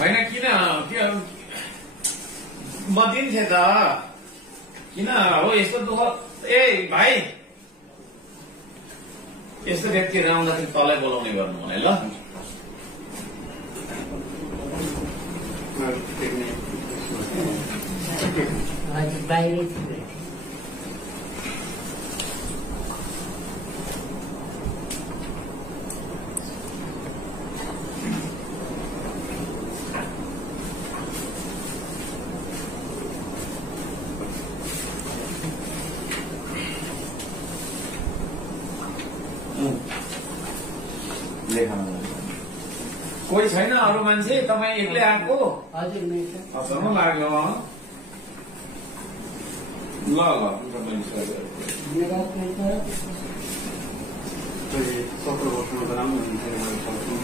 छैन किन के म दिन्थेँ त किन हो यस्तो दुःख ए भाइ यस्तो व्यक्तिहरू आउँदाखेरि तलै बोलाउने गर्नु भने ल कोही छैन अरू मान्छे तपाईँ एक्लै आएको अचम्म लाग्यो ल ल 17 वर्षमा त राम्रो हुन्थ्यो